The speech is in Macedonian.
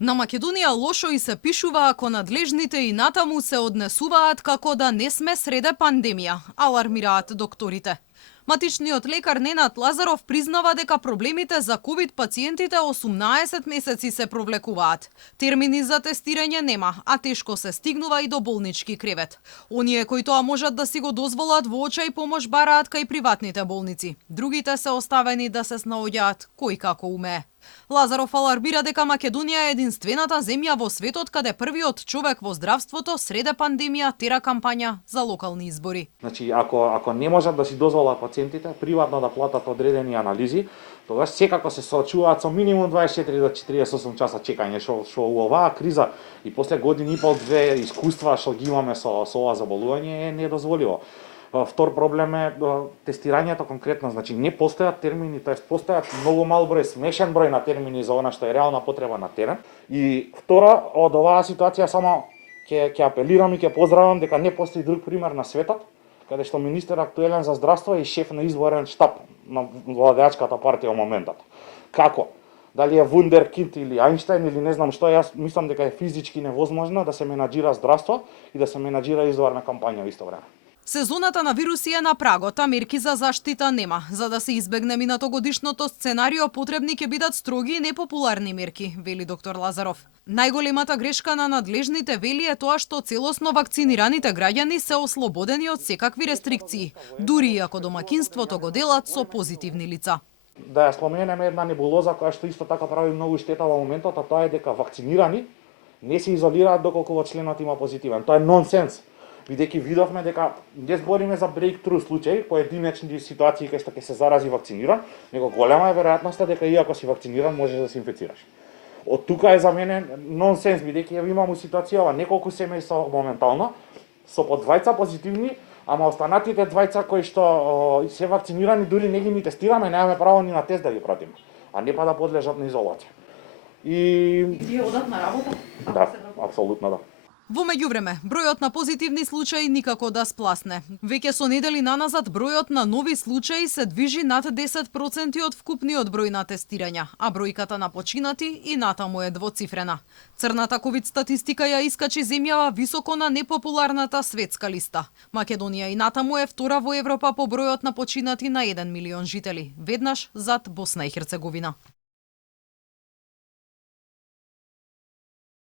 На Македонија лошо и се пишува ако надлежните и натаму се однесуваат како да не сме среде пандемија, алармираат докторите. Матичниот лекар Ненад Лазаров признава дека проблемите за ковид пациентите 18 месеци се провлекуваат. Термини за тестирање нема, а тешко се стигнува и до болнички кревет. Оние кои тоа можат да си го дозволат во очај помош бараат кај приватните болници. Другите се оставени да се снаоѓаат кој како умее. Лазаров алармира дека Македонија е единствената земја во светот каде првиот човек во здравството среде пандемија тера кампања за локални избори. Значи, ако не можат да си дозволат пациентите приватно да платат одредени анализи, тогаш секако се соочуваат со минимум 24 до 48 часа чекање, што оваа криза и после години и пол две искуства што ги имаме со ова заболување е недозволиво. Втор проблем е тестирањето конкретно, значи не постојат термини, тоест постојат многу мал број, смешен број на термини за она што е реална потреба на терен. И втора, од оваа ситуација само ќе апелирам и ќе поздравам дека не постои друг пример на светот, каде што министер актуелен за здравство е шеф на изборен штаб на владеачката партија во моментот. Како? Дали е вундеркинд или Ајнштајн или не знам што, јас мислам дека е физички невозможно да се менаџира здравство и да се менаџира изборна кампања во исто време. Сезоната на вируси е на прагот, а мерки за заштита нема. За да се избегне минатогодишното сценарио, потребни ќе бидат строги и непопуларни мерки, вели доктор Лазаров. Најголемата грешка на надлежните вели е тоа што целосно вакцинираните граѓани се ослободени од секакви рестрикции, дури и ако домакинството го делат со позитивни лица. Да ја споменеме една небулоза која што исто така прави многу штета во моментот, а тоа е дека вакцинирани не се изолираат доколку во членот има позитивен. Тоа е нонсенс. Бидејќи видовме дека не збориме за breakthrough случаи, поединечни ситуации кај што ќе се зарази вакциниран, него голема е веројатноста дека и ако си вакциниран можеш да се инфектираш. Од тука е за мене нонсенс, бидејќи ја имам ситуација неколку семејства моментално со по двајца позитивни, ама останатите двајца кои што се вакцинирани дури не ги ни тестираме, немаме право ни на тест да ги пратиме, а не па да подлежат на изолација. И тие одат на работа? Да, апсолутно да. Во меѓувреме, бројот на позитивни случаи никако да спласне. Веќе со недели наназад бројот на нови случаи се движи над 10% од вкупниот број на тестирања, а бројката на починати и натаму е двоцифрена. Црната ковид статистика ја искачи земјава високо на непопуларната светска листа. Македонија и натаму е втора во Европа по бројот на починати на 1 милион жители, веднаш зад Босна и Херцеговина.